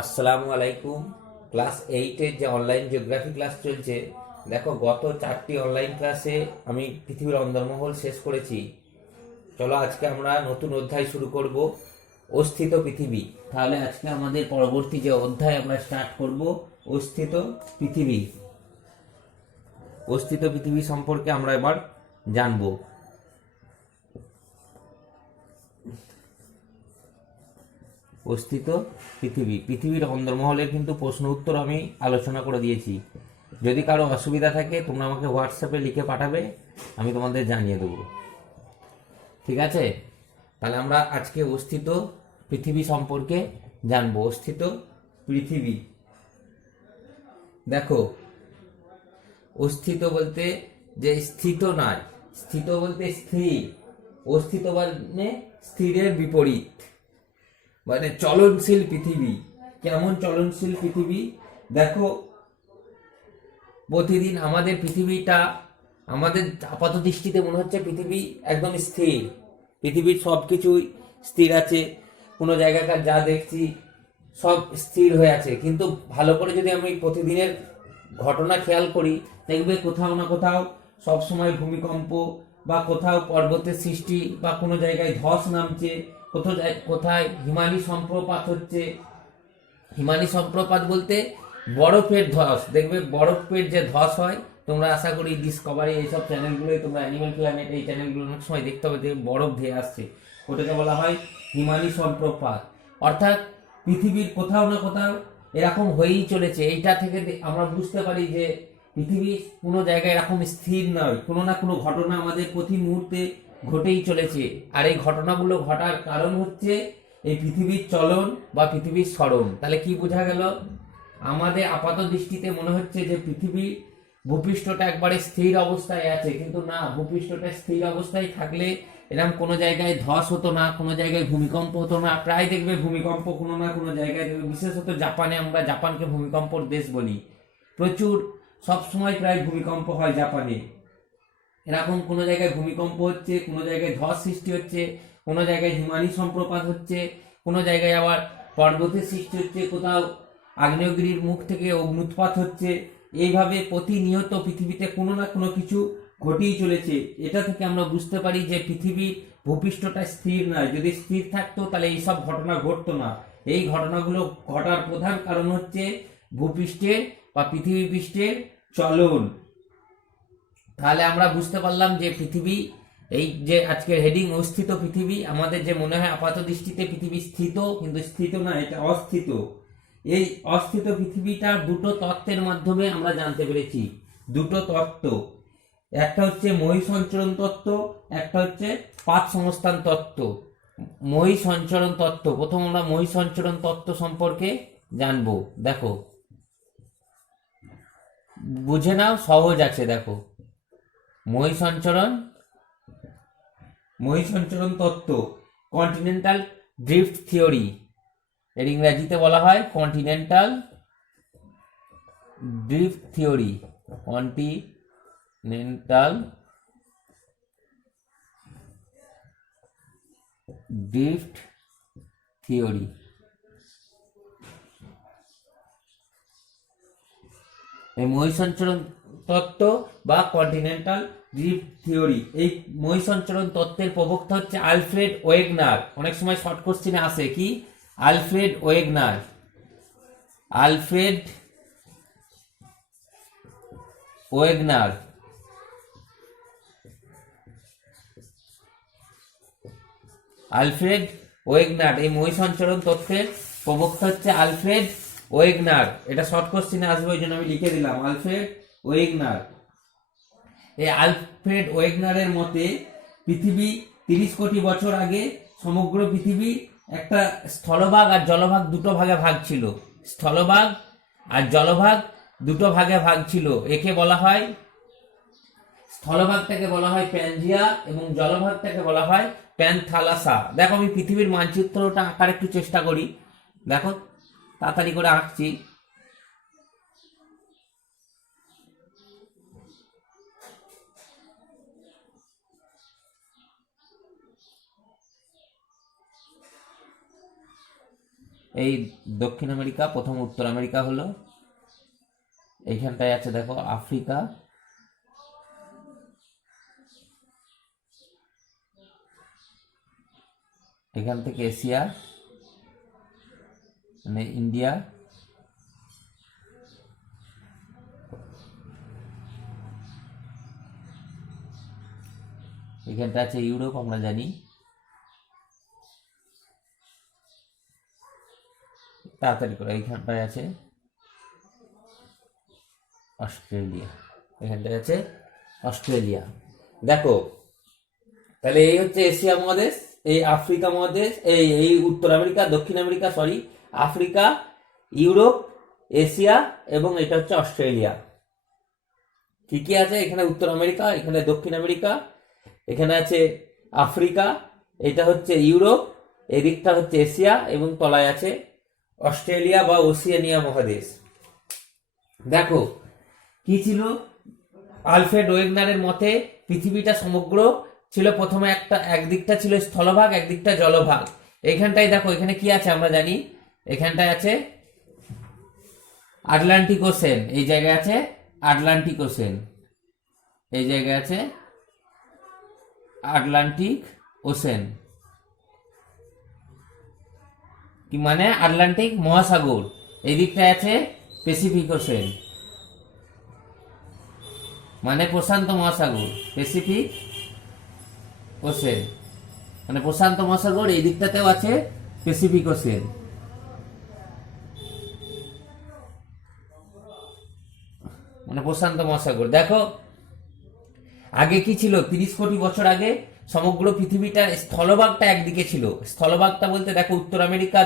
আসসালামু আলাইকুম। ক্লাস 8-এর যে অনলাইন জিওগ্রাফি ক্লাস চলছে, দেখো গত 4টি অনলাইন ক্লাসে আমি পৃথিবীর অন্দরমহল শেষ করেছি। চলো আজকে আমরা নতুন অধ্যায় শুরু করব, অস্থিত পৃথিবী। তাহলে আজকে আমাদের পরবর্তী যে অধ্যায় আমরা স্টার্ট করব, অস্থিত পৃথিবী। অস্থিত পৃথিবী সম্পর্কে আমরা এবার জানবো। অস্থিত পৃথিবী, পৃথিবীর অন্দরমহলের কিন্তু প্রশ্ন উত্তর আমি আলোচনা করে দিয়েছি। যদি কারো অসুবিধা থাকে তোমরা আমাকে হোয়াটসঅ্যাপে লিখে পাঠাবে, আমি তোমাদের জানিয়ে দেবো। ঠিক আছে, তাহলে আমরা আজকে অস্থিত পৃথিবী সম্পর্কে জানবো। অস্থিত পৃথিবী, দেখো অস্থিত বলতে যে স্থিত নয়, স্থিত বলতে স্থির, অস্থিত মানে স্থিরের বিপরীত, মানে চলনশীল পৃথিবী। কেমন চলনশীল পৃথিবী? দেখো প্রতিদিন আমাদের পৃথিবীটা, আমাদের আপাত দৃষ্টিতে মনে হচ্ছে পৃথিবী একদম স্থির, পৃথিবীর সব কিছুই স্থির আছে, কোনো জায়গাকার যা দেখছি সব স্থির হয়ে আছে। কিন্তু ভালো করে যদি আমি প্রতিদিনের ঘটনা খেয়াল করি, দেখবে কোথাও না কোথাও সব সময় ভূমিকম্প, বা কোথাও পর্বতের সৃষ্টি, বা কোনো জায়গায় ধস নামছে, কোথায় হিমানি সম্প্রপাত হচ্ছে। হিমানি সম্প্রপাত বলতে বরফের ধস, দেখবে বরফের যে ধস হয়, তোমরা আশা করি ডিসকভারি এইসব চ্যানেলগুলোই, তোমরা অ্যানিমাল প্ল্যানেট এই চ্যানেলগুলো অনেক সময় দেখতে হবে যে বরফ ধেয়ে আসছে, ওটাকে বলা হয় হিমানি সম্প্রপাত। অর্থাৎ পৃথিবীর কোথাও না কোথাও এরকম হয়েই চলেছে। এইটা থেকে আমরা বুঝতে পারি যে পৃথিবী কোনো জায়গায় এরকম স্থির নয়, কোনো না কোনো ঘটনা আমাদের প্রতি মুহূর্তে ঘটেই চলেছে। আর এই ঘটনাগুলো ঘটার কারণ হচ্ছে এই পৃথিবীর চলন বা পৃথিবীর স্মরণ। তাহলে কি বোঝা গেল? আমাদের আপাত দৃষ্টিতে মনে হচ্ছে যে পৃথিবী ভূপৃষ্ঠটা একবারে স্থির অবস্থায় আছে, কিন্তু না, ভূপৃষ্ঠটা স্থির অবস্থায় থাকলে এরকম কোনো জায়গায় ধস হতো না, কোনো জায়গায় ভূমিকম্প হতো না। প্রায় দেখবে ভূমিকম্প কোনো না কোনো জায়গায় দেখবে, বিশেষত জাপানে, আমরা জাপানকে ভূমিকম্পর দেশ বলি, প্রচুর সব সময় প্রায় ভূমিকম্প হয় জাপানে। এরকম কোনো জায়গায় ভূমিকম্প হচ্ছে, কোনো জায়গায় ধস সৃষ্টি হচ্ছে, কোনো জায়গায় হিমানি সম্প্রপাত হচ্ছে, কোনো জায়গায় আবার পর্বতের সৃষ্টি হচ্ছে, কোথাও আগ্নেয়গিরির মুখ থেকে অগ্নুৎপাত হচ্ছে। এইভাবে প্রতিনিয়ত পৃথিবীতে কোনো না কোনো কিছু ঘটেই চলেছে। এটা থেকে আমরা বুঝতে পারি যে পৃথিবীর ভূপৃষ্ঠটা স্থির নয়। যদি স্থির থাকতো তাহলে এইসব ঘটনা ঘটতো না। এই ঘটনাগুলো ঘটার প্রধান কারণ হচ্ছে ভূপৃষ্ঠের বা পৃথিবী পৃষ্ঠের চলন। তাহলে আমরা বুঝতে পারলাম যে পৃথিবী, এই যে আজকের হেডিং অস্থিত পৃথিবী, আমাদের যে মনে হয় আপাত দৃষ্টিতে পৃথিবী স্থিত, কিন্তু স্থিত না, এটা অস্থিত। এই অস্থিত পৃথিবীটা দুটো তত্ত্বের মাধ্যমে আমরা জানতে পেরেছি। দুটো তত্ত্ব, একটা হচ্ছে মহীসঞ্চরণ তত্ত্ব, একটা হচ্ছে পাত সংস্থান তত্ত্ব। মহীসঞ্চরণ তত্ত্ব, প্রথম আমরা মহীসঞ্চরণ তত্ত্ব সম্পর্কে জানবো। দেখো বুঝে নাও, সহজ আছে। দেখো মহীসঞ্চরণ, মহীসঞ্চরণ তত্ত্ব, কন্টিনেন্টাল ড্রিফট থিওরি, এর ইংরেজিতে বলা হয় continental drift theory. Continental drift theory. এই মহীসঞ্চরণ তত্ত্ব বা কন্টিনেন্টাল ড্রিফট থিওরি, এই মহীসঞ্চরণ তত্ত্বের প্রবক্তা হচ্ছে আলফ্রেড ওয়েগনার। অনেক সময় শর্ট কোশ্চেনে আসে কি, Alfred Wegener. Alfred Wegener, Alfred Wegener, এই মহীসঞ্চরণ তত্ত্বের প্রবক্তা হচ্ছে আলফ্রেড ওয়েগনার। এটা শর্ট কোশ্চেনে আসবে, ওই জন্য আমি লিখে দিলাম আলফ্রেড ওয়েগনার। এই আলফ্রেড ওয়েগনারের মতে পৃথিবী 30 কোটি বছর আগে সমগ্র পৃথিবী একটা স্থলভাগ আর জলভাগ দুটো ভাগে ভাগ ছিল। স্থলভাগ আর জলভাগ দুটো ভাগে ভাগ ছিল। একে বলা হয়, স্থলভাগটাকে বলা হয় প্যানজিয়া এবং জলভাগটাকে বলা হয় প্যানথালাসা। দেখো আমি পৃথিবীর মানচিত্রটা আঁকার একটু চেষ্টা করি। দেখো তাড়াতাড়ি করে আঁকছি। এই দক্ষিণ আমেরিকা, প্রথম উত্তর আমেরিকা হলো, এইখানটায় আছে দেখো আফ্রিকা, এখান থেকে এশিয়া মানে ইন্ডিয়া, এখানটা আছে ইউরোপ, আমরা জানি, তাড়াতাড়ি করে এইখানটায় আছে অস্ট্রেলিয়া, এখানটায় আছে অস্ট্রেলিয়া। দেখো তাহলে এই হচ্ছে এশিয়া মহাদেশ, এই আফ্রিকা মহাদেশ, এই উত্তর আমেরিকা, দক্ষিণ America, sorry Africa, Europe, Asia এবং এটা হচ্ছে অস্ট্রেলিয়া। কি কি আছে এখানে? উত্তর আমেরিকা, এখানে দক্ষিণ আমেরিকা, এখানে আছে আফ্রিকা, এটা হচ্ছে ইউরোপ, এদিকটা হচ্ছে এশিয়া এবং তলায় আছে অস্ট্রেলিয়া বা ওসিয়ানিয়া মহাদেশ। দেখো কি ছিল, আলফ্রেড ওয়েগনারের মতে পৃথিবীটা সমগ্র ছিল প্রথমে একদিকটা ছিল স্থলভাগ, একদিকটা জলভাগ। এইখানটায় দেখো এখানে কি আছে আমরা জানি, এখানটায় আছে আটলান্টিক ওশেন, এই জায়গায় আছে আটলান্টিক ওশেন, এই জায়গায় আছে আটলান্টিক ওশেন, কি মানে আটলান্টিক মহাসাগর। এই দিকটায় আছে প্যাসিফিক ওশেন মানে প্রশান্ত মহাসাগর, প্যাসিফিক ওশেন মানে প্রশান্ত মহাসাগর, এই দিকটাতেও আছে প্যাসিফিক ওশেন। মানে প্রশান্ত মহাসাগর। দেখো আগে কি ছিল, 30 কোটি বছর আগে সমগ্র পৃথিবীটার স্থলভাগটা একদিকে ছিল। স্থলভাগটা বলতে দেখো উত্তর আমেরিকা,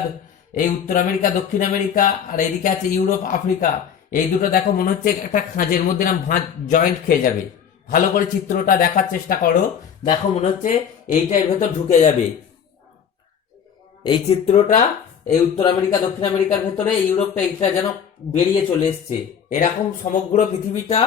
এই উত্তর আমেরিকা, দক্ষিণ আমেরিকা, আর এইদিকে আছে ইউরোপ, আফ্রিকা। এই দুটো দেখো মনে হচ্ছে একটা খাঁজের মধ্যে না ভাঁজ জয়েন্ট খেয়ে যাবে। ভালো করে চিত্রটা দেখার চেষ্টা করো, দেখো মনে হচ্ছে এইটার ভেতর ঢুকে যাবে। এই চিত্রটা এই উত্তর আমেরিকা, দক্ষিণ আমেরিকার ভেতরে, ইউরোপটা এইটা যেন বেরিয়ে চলে এসছে। এরকম সমগ্র পৃথিবীটা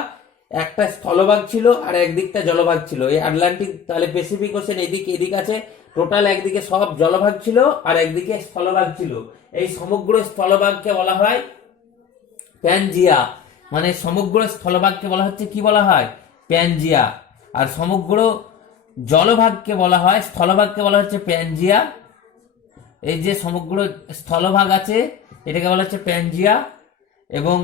একটা স্থলভাগ ছিল আর একদিকটা জলভাগ ছিল। এই আটলান্টিক, তাহলে প্যাসিফিক ওশেন এদিক আছে, টোটাল একদিকে সব জলভাগ ছিল আর একদিকে স্থলভাগ ছিল। এই সমগ্র স্থলভাগকে বলা হয় প্যানজিয়া, মানে সমগ্র স্থলভাগকে বলা হচ্ছে কি বলা হয়, প্যানজিয়া। আর সমগ্র জলভাগকে বলা হয়, স্থলভাগকে বলা হচ্ছে প্যানজিয়া। এই যে সমগ্র স্থলভাগ আছে এটাকে বলা হচ্ছে প্যানজিয়া, এবং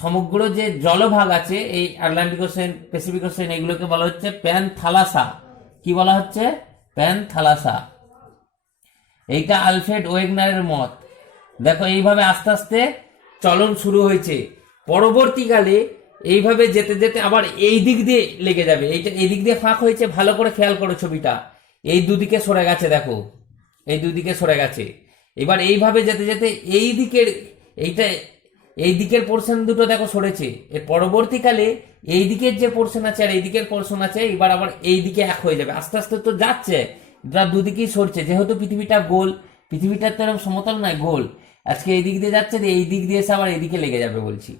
সমগ্র যে জলভাগ আছে এই আটলান্টিক ওশেন, প্যাসিফিক ওশেন, এগুলোকে বলা হচ্ছে প্যানথালাসা। কি বলা হচ্ছে? প্যানথালাসা। এইটা আলফ্রেড ওয়েগনারের মত। দেখো এইভাবে আস্তে আস্তে চলন শুরু হয়েছে। পরবর্তীকালে এইভাবে যেতে যেতে আবার এই দিক দিয়ে লেগে যাবে, এইটা এই দিক দিয়ে ফাঁক হয়েছে, ভালো করে খেয়াল করো ছবিটা, এই দুদিকে সরে গেছে, দেখো এই দুদিকে সরে গেছে। এবার এইভাবে যেতে যেতে এই দিকের এইটা এই দিকের পোর্শন দুটো দেখো সরেছে। এর পরবর্তীকালে এই দিকের যে পোর্শন আছে আর এই দিকের পোর্শন আছে এবার আবার এই দিকে এক হয়ে যাবে। আস্তে আস্তে তো যাচ্ছে, এটা দুদিকেই সরছে, যেহেতু পৃথিবীটা গোল, পৃথিবীটার তো এরকম সমতল নয়, গোল। আজকে এই দিক দিয়ে যাচ্ছে, এই দিক দিয়ে এসে আবার এইদিকে লেগে যাবে বলছি।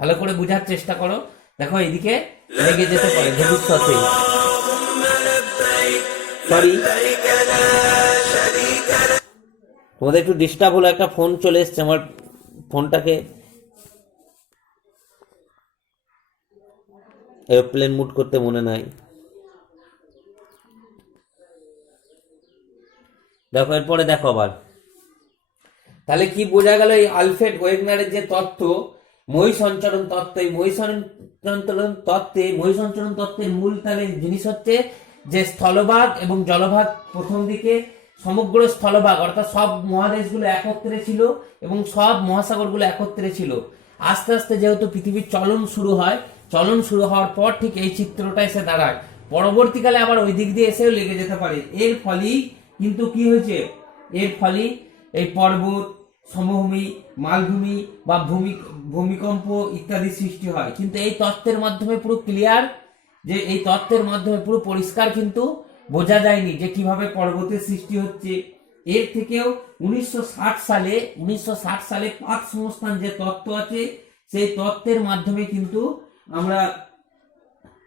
ভালো করে বোঝার চেষ্টা করো, দেখো এইদিকে লেগে যেতে পারে ভবিষ্যতে। সরি তোমাদের একটু ডিস্টার্ব হলো, একটা ফোন চলে এসছে, আমার ফোনটাকে এরোপ্লেন মুড করতে মনে নাই। দেখো এরপরে দেখো আবার, তাহলে কি বোঝা গেল? এই আলফ্রেড ওয়েগনারের যে তত্ত্ব, মহিষঞ্চরণ তত্ত্ব, এই মহিষঞ্চরণ তত্ত্বের মূল তাহলে জিনিস হচ্ছে যে স্থলভাগ এবং জলভাগ, প্রথম দিকে সমগ্র স্থলভাগ অর্থাৎ সব মহাদেশগুলো একত্রে ছিল এবং সব মহাসাগরগুলো একত্রে ছিল। আস্তে আস্তে যেহেতু পৃথিবীর চলন শুরু হয়, চলন শুরু হওয়ার পর ঠিক এই চিত্রটা এসে দাঁড়ায়। পরবর্তীকালে আবার ওই দিক দিয়ে এসেও লেগে যেতে পারে। এর ফলেই কিন্তু কি হয়েছে, এর ফলে এই পর্বত, সমভূমি, মালভূমি বা ভূমিকম্প ইত্যাদি সৃষ্টি হয়। কিন্তু এই তত্ত্বের মাধ্যমে পুরো ক্লিয়ার, যে এই তত্ত্বের মাধ্যমে পুরো পরিষ্কার কিন্তু বোঝা যায়নি যে কিভাবে পর্বতের সৃষ্টি হচ্ছে। এর থেকেও 1960 সালে পাক সংস্থান যে তত্ত্ব আছে সেই তত্ত্বের মাধ্যমে কিন্তু আমরা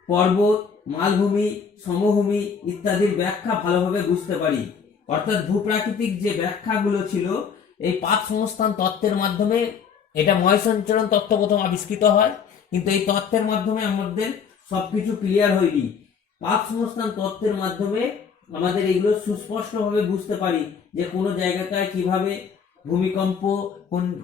পর্বত, মালভূমি, সমভূমি ইত্যাদির ব্যাখ্যা ভালোভাবে বুঝতে পারি। অর্থাৎ ভূপ্রাকৃতিক যে ব্যাখ্যাগুলো ছিল এই পাত সংস্থান তত্ত্বের মাধ্যমে, এটা ময় সঞ্চরণ তত্ত্ব প্রথম আবিষ্কৃত হয়, কিন্তু এই তত্ত্বের মাধ্যমে আমাদের সবকিছু ক্লিয়ার হয়নি। পাত সংস্থান তত্ত্বের মাধ্যমে আমাদের এগুলো সুস্পষ্টভাবে বুঝতে পারি যে কোনো জায়গাটায় কিভাবে ভূমিকম্প,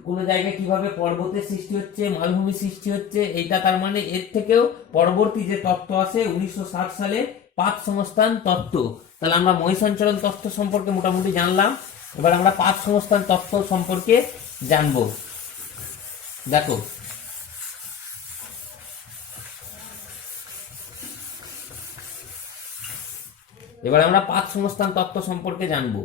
কোনো জায়গায় কিভাবে পর্বতের সৃষ্টি হচ্ছে, মালভূমি সৃষ্টি হচ্ছে। এইটা তার মানে এর থেকেও পরবর্তী যে তত্ত্ব আছে 1960 সালে পাত সংস্থান তত্ত্ব। তাহলে আমরা ময় সঞ্চরণ তত্ত্ব সম্পর্কে মোটামুটি জানলাম, এবার আমরা পাত সংস্থান তত্ত্ব সম্পর্কে জানবো। দেখো, এবার আমরা পাত সংস্থান তত্ত্ব সম্পর্কে জানবো।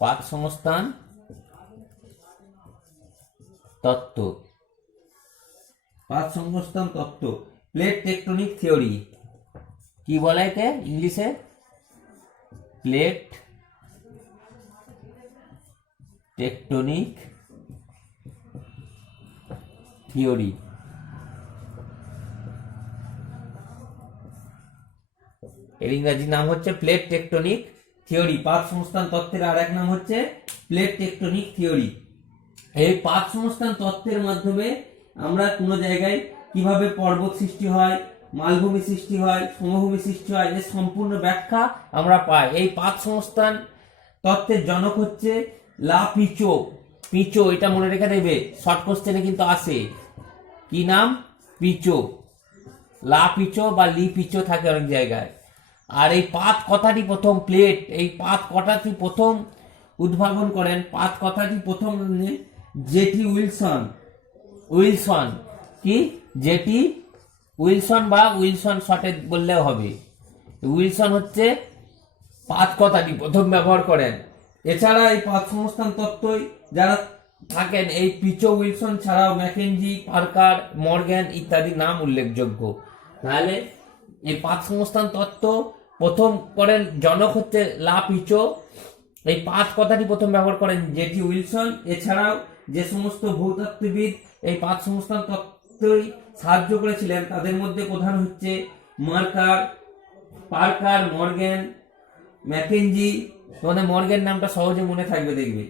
পাত সংস্থান তত্ত্ব, পাত সংস্থান তত্ত্ব, প্লেট টেকটনিক থিওরি। কি বলে একে ইংলিশে? Plate tectonic theory. এর ইংরাজি নাম হচ্ছে প্লেট টেকটনিক থিওরি। পাত সংস্থান তত্ত্বের আর এক নাম হচ্ছে প্লেট টেকটনিক থিওরি। এই পাত সংস্থান তত্ত্বের মাধ্যমে আমরা কোনো জায়গায় কিভাবে পর্বত সৃষ্টি হয়, মালভূমি সৃষ্টি হয়, সমভূমি সৃষ্টি হয়, এর সম্পূর্ণ ব্যাখ্যা আমরা পাই। এই পাত সংস্থান তত্ত্বের জনক হচ্ছে লা পিচো। পিচো, এটা মনে রেখে দেবে, শর্ট কোশ্চেনে কিন্তু আসে। কি নাম? পিচো। লা পিচো বা লি পিচো থাকে অনেক জায়গায়। আর এই পাত কথাটি প্রথম, প্লেট, এই পাত কথাটি প্রথম উদ্ভাবন করেন, পাত কথাটি প্রথম জেটি উইলসন। উইলসন কি? জেটি উইলসন বা উইলসন শর্টে বললেও হবে। উইলসন হচ্ছে পাত কথাটি প্রথম ব্যবহার করেন। এছাড়া এই পাত সংস্থান তত্ত্বই যারা থাকেন, এই পিচো, উইলসন ছাড়াও ম্যাকেনজি, পার্কার, মর্গ্যান ইত্যাদি নাম উল্লেখযোগ্য। তাহলে এই পাত সংস্থান তত্ত্ব প্রথম করেন, জনক হচ্ছে লা পিচো। এই পাত কথাটি প্রথম ব্যবহার করেন জেটি উইলসন। এছাড়াও যে সমস্ত ভূতত্ত্ববিদ এই পাত সংস্থান তত্ত্বই সাহায্য করেছিলেন তাদের মধ্যে প্রধান হচ্ছে মার্কার, পার্কার, মর্গ্যান, ম্যাকেনজি। তোমাদের মর্গ্যান নামটা সহজে মনে থাকবে, দেখবে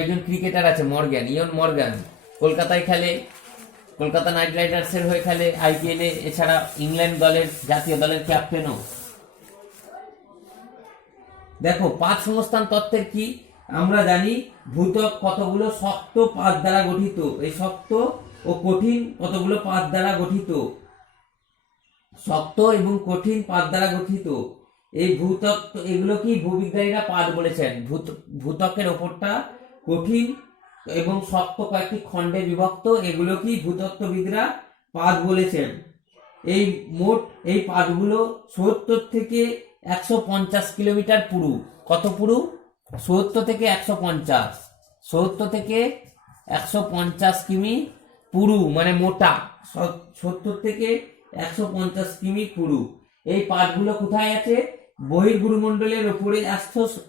একজন ক্রিকেটার আছে মর্গ্যান, ইয়ন মর্গ্যান, কলকাতায় খেলে, কলকাতা নাইট রাইডার্সের হয়ে খেলে আইপিএলে। এছাড়া ইংল্যান্ড দলের জাতীয় দলের ক্যাপ্টেনও। দেখো, পাত সংস্থান তত্ত্বের কি আমরা জানি, ভূত্বক কতগুলো শক্ত পাত দ্বারা গঠিত। এই শক্ত ও কঠিন কতগুলো পাত দ্বারা গঠিত, শক্ত এবং কঠিন পাত দ্বারা গঠিত। এই ভূত্বক, এগুলো কি ভূবিজ্ঞানীরা পাত বলেছেন। ভূত্বকের ওপরটা কঠিন এবং শক্ত কয়েকটি খণ্ডে বিভক্ত, এগুলো কি ভূতত্ত্ববিদরা পাত বলেছেন। এই মোট এই পাতগুলো 70 থেকে 150 কিলোমিটার পুরু। কত পুরু? 70 থেকে 150, 70 থেকে 150 কিমি পুরু, মানে মোটা। 70 থেকে 150 কিমি পুরু। এই পাতগুলো কোথায় আছে? বহির্গুরুমণ্ডলের উপরে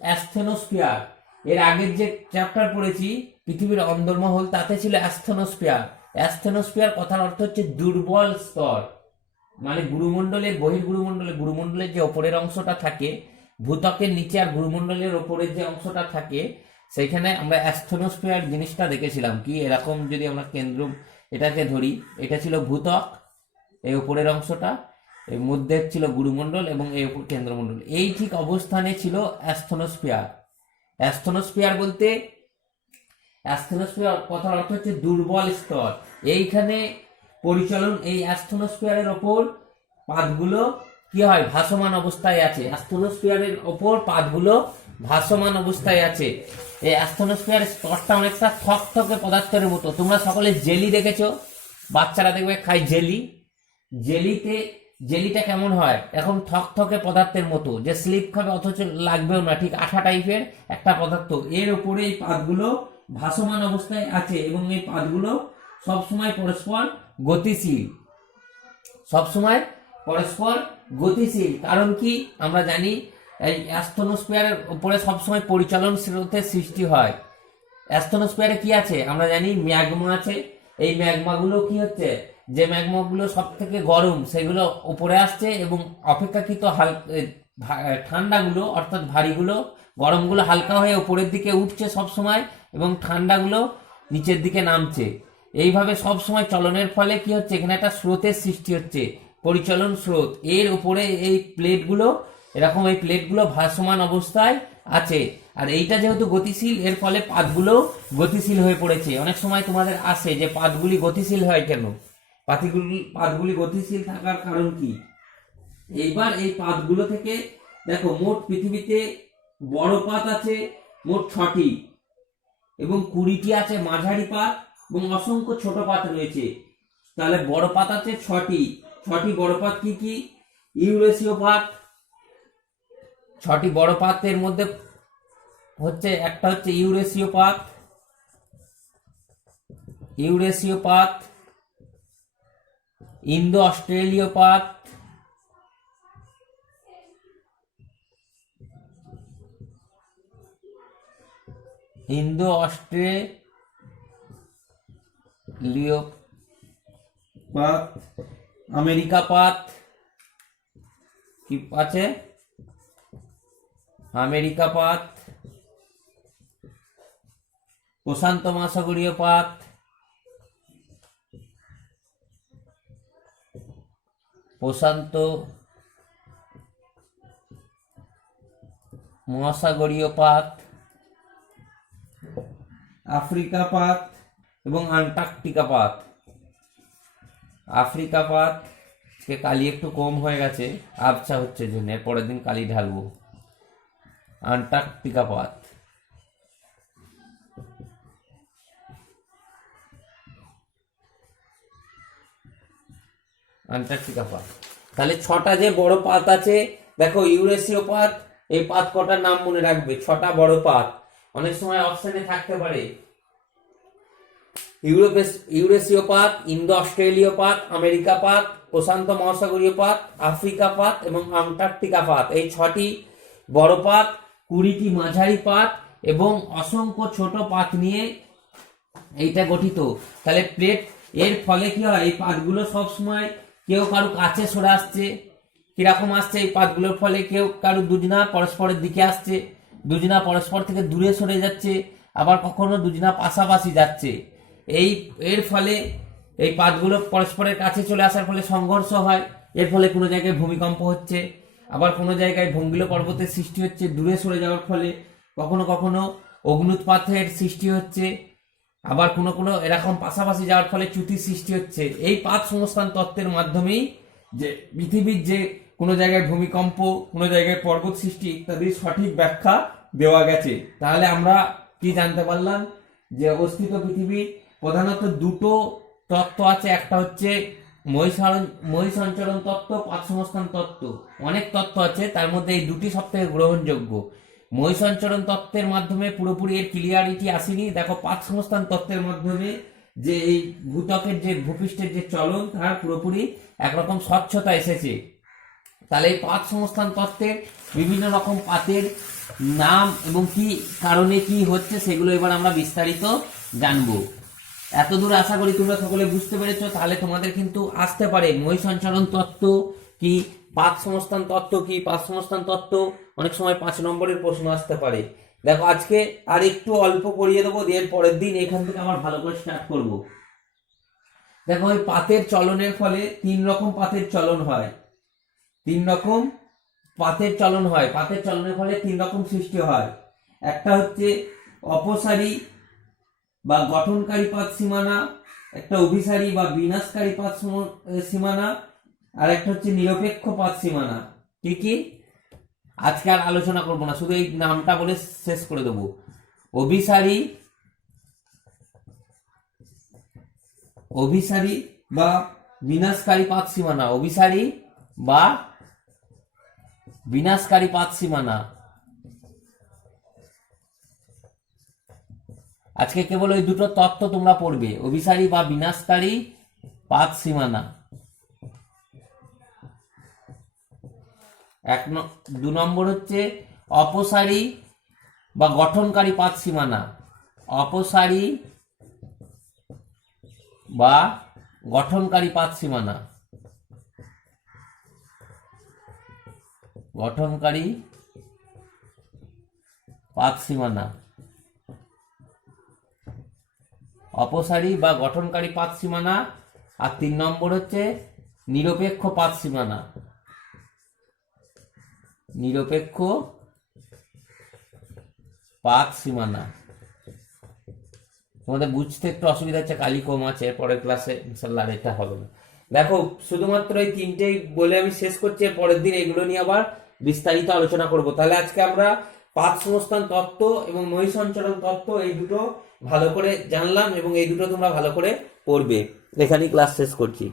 অ্যাস্থেনোস্ফিয়ার। এর আগের যে চ্যাপ্টার পড়েছি পৃথিবীর অন্দরমহল, তাতে ছিল অ্যাস্থেনোস্ফিয়ার। অ্যাস্থেনোস্ফিয়ার কথার অর্থ হচ্ছে দুর্বল স্তর, মানে গুরুমণ্ডলের, গুরুমণ্ডলের যে ওপরের অংশটা থাকে, ভূত্বকের নিচে আর গুরুমণ্ডলের ওপরের যে অংশটা থাকে, সেখানে আমরা অ্যাস্থেনোস্ফিয়ার জিনিসটা দেখেছিলাম। কি এরকম যদি আমরা কেন্দ্র এটাকে ধরি, এটা ছিল ভূত্বক, এই উপরের অংশটা, এর মধ্যে ছিল গুরুমণ্ডল এবং এই উপর কেন্দ্রমণ্ডল। এই ঠিক অবস্থানে ছিল অ্যাস্থেনোস্ফিয়ার। অ্যাস্থেনোস্ফিয়ার বলতে, অ্যাস্থেনোস্ফিয়ার কথার অর্থ হচ্ছে দুর্বল স্তর। এইখানে পরিচালন, এই অ্যাস্থেনোস্ফিয়ারের ওপর পাতগুলো কি হয়? ভাসমান অবস্থায় আছে। অ্যাস্থেনোস্ফিয়ারের ওপর পাতগুলো ভাসমান অবস্থায় আছে। এই অ্যাস্থেনোস্ফিয়ারের স্তরটা অনেকটা থকথকে পদার্থের মতো। তোমরা সকলে জেলি দেখেছো, বাচ্চারা দেখবে খায় জেলি। জেলিটা কেমন হয়? এখন থকথকে পদার্থের মতো, যে স্লিপ খাবে অথচ লাগবেও না, ঠিক আঠা টাইপের একটা পদার্থ। এর উপরে এই পাতগুলো ভাসমান অবস্থায় আছে এবং এই পাতগুলো সবসময় পরস্পর গতিশীল, সবসময় পরস্পর গতিশীল। কারণ কি? আমরা জানি এই অ্যাস্থেনোস্ফিয়ারের উপরে সবসময় পরিচালন স্রোতের সৃষ্টি হয়। অ্যাস্থেনোস্ফিয়ারে কি আছে? আমরা জানি ম্যাগমা আছে। এই ম্যাগমাগুলো কি হচ্ছে? যে ম্যাগমাগুলো সব থেকে গরম সেগুলো উপরে আসছে এবং অপেক্ষাকৃত ঠান্ডাগুলো অর্থাৎ ভারীগুলো গরমগুলো হালকা হয়ে উপরের দিকে উঠছে সব সময় এবং ঠান্ডাগুলো নিচের দিকে নামছে। এইভাবে সব সময় চলনের ফলে কি হচ্ছে, এখানে একটা স্রোতের সৃষ্টি হচ্ছে, পরিচলন স্রোত। এর উপরে এই প্লেটগুলো এরকম এই প্লেটগুলো ভাসমান অবস্থায় আছে, আর এইটা যেহেতু গতিশীল এর ফলে পাতগুলো গতিশীল হয়ে পড়েছে। অনেক সময় তোমাদের আসে যে পাতগুলি গতিশীল হয় কেন, পাতগুলি গতিশীল থাকার কারণ কি। এইবার এই পাতগুলো থেকে দেখো মোট পৃথিবীতে বড় পাত আছে মোট 6টি এবং 20টি আছে মাঝারি পাত এবং অসংখ্য ছোট পাত রয়েছে। তাহলে বড় পাত আছে 6টি বড় পাত কি কি? ইউরেশীয় পাত। 6টি বড় পাতের মধ্যে হচ্ছে একটা হচ্ছে ইউরেশীয় পাত, ইন্দো অস্ট্রেলীয় পাত, ইন্দো অস্ট্রেলীয় পাত, আমেরিকা পাত কি আছে, আমেরিকা পাত, প্রশান্ত মহাসাগরীয় পাত, প্রশান্ত মহাসাগরীয় পাত, আফ্রিকা পাত এবং আন্টার্কটিকা পাত। আফ্রিকা পাত কালি একটু কম হয়ে গেছে, আবছা হচ্ছে জন্য, পরের দিন কালি ঢালবো। আন্টার্কটিকা পাত, আন্টার্কটিকা পাত। তাহলে 6টা যে বড় পাত আছে, দেখো ইউরেশীয় পাত, এই পাত কটার নাম মনে রাখবে, 6টা বড় পাত। অনেক সময় অপশনে থাকতে পারে ইউরেশীয় পাত, ইন্দো অস্ট্রেলীয় পাত, আমেরিকা পাত, প্রশান্ত মহাসাগরীয় পাত, আফ্রিকা পাত এবং আন্টার্কটিকা পাত। এই 6টি বড় পাত, 20টি মাঝারি পাত এবং অসংখ্য ছোট পাত নিয়ে এইটা গঠিত। তাহলে প্লেট, এর ফলে কি হয়, এই পাতগুলো সব সময় কেউ কারো কাছে সরে আসছে। কিরকম আসছে এই পাতগুলোর ফলে, কেউ কারো দুজনা পরস্পরের দিকে আসছে, দুজনা পরস্পর থেকে দূরে সরে যাচ্ছে, আবার কখনো দুজনা পাশাপাশি যাচ্ছে। এর ফলে এই পাতগুলো পরস্পরের কাছে চলে আসার ফলে সংঘর্ষ হয়। এর ফলে কোনো জায়গায় ভূমিকম্প হচ্ছে, আবার কোনো জায়গায় ভঙ্গিল পর্বতের সৃষ্টি হচ্ছে দূরে সরে যাওয়ার ফলে, কখনো কখনো অগ্নুৎপাতের সৃষ্টি হচ্ছে, আবার কোনো কোনো এরকম পাশাপাশি যাওয়ার ফলে চ্যুতির সৃষ্টি হচ্ছে। এই পাত সংস্থান তত্ত্বের মাধ্যমেই যে পৃথিবীর যে কোনো জায়গায় ভূমিকম্প, কোনো জায়গায় পর্বত সৃষ্টি ইত্যাদির সঠিক ব্যাখ্যা দেওয়া গেছে। তাহলে আমরা কি জানতে পারলাম, যে অস্তিত্ব পৃথিবীর প্রধানত দুটো তত্ত্ব আছে, একটা হচ্ছে মহিসঞ্চরণ তত্ত্ব, পাত সংস্থান তত্ত্ব। অনেক তত্ত্ব আছে, তার মধ্যে এই দুটি সবথেকে গ্রহণযোগ্য। মহিসঞ্চরণ তত্ত্বের মাধ্যমে পুরোপুরি এর ক্লিয়ারিটি আসেনি। দেখো পাত সংস্থান তত্ত্বের মাধ্যমে যে এই ভূত্বকের যে ভূপৃষ্ঠের যে চলন তার পুরোপুরি একরকম স্বচ্ছতা এসেছে। তাহলে এই পাত সংস্থান তত্ত্বের বিভিন্ন রকম পাতের নাম এবং কি কারণে কি হচ্ছে সেগুলো এবার আমরা বিস্তারিত জানবো। এতদূর আশা করি তোমরা সকলে বুঝতে পেরেছো। তাহলে তোমাদের কিন্তু আসতে পারে মহিসঞ্চরণ তত্ত্ব কি, পাত সংস্থান তত্ত্ব কি। পাত সংস্থান তত্ত্ব অনেক সময় 5 নম্বরের প্রশ্ন আসতে পারে। দেখো আজকে আর একটু অল্প পড়িয়ে দেবো, এর পরের দিন এখান থেকে আবার ভালো করে স্টার্ট করব। দেখো এই পাতের চলনের ফলে 3 রকম পাতের চলন হয়, 3 রকম পাতের চলন হয়। পাতের চলনের ফলে 3 রকম সৃষ্টি হয়। একটা হচ্ছে অপসারী বা গঠনকারী পাত সীমানা, একটা অভিসারী বা বিনাশকারী পাত সীমানা, আর একটা হচ্ছে নিরপেক্ষ পাত সীমানা। কি কি আজকে আর আলোচনা করব না, শুধু এই নামটা বলে শেষ করে দেবো। অভিসারী বা বিনাশকারী পাত সীমানা, অভিসারী বা বিনাশকারী পাত সীমানা। আজকে কেবল ওই দুটো তত্ত্ব তোমরা পড়বে, অভিসারী বা বিনাশকারী পাত সীমানা। 2 নম্বর হচ্ছে অপসারী বা গঠনকারী পাত সীমানা, অপসারী বা গঠনকারী পাত সীমানা, গঠনকারী পাত সীমানা, অপসারী বা গঠনকারী পাত সীমানা। আর 3 নম্বর হচ্ছে নিরপেক্ষ পাত সীমানা, নিরপেক্ষ পাত সীমানা। তোমাদের বুঝতে একটু অসুবিধা হচ্ছে, কালি কম আছে, পরের ক্লাসে ইনশাল্লাহ এটা হবে না। দেখো শুধুমাত্র এই 3টেই বলে আমি শেষ করছি, পরের দিন এগুলো নিয়ে আবার বিস্তারিত আলোচনা করব। তাহলে আজকে আমরা পাত সংস্থান তত্ত্ব এবং নৈ সঞ্চরণ তত্ত্ব এই দুটো ভালো করে জানলাম, এবং এই দুটো তোমরা ভালো করে পড়বে। এখানেই ক্লাস শেষ করছি।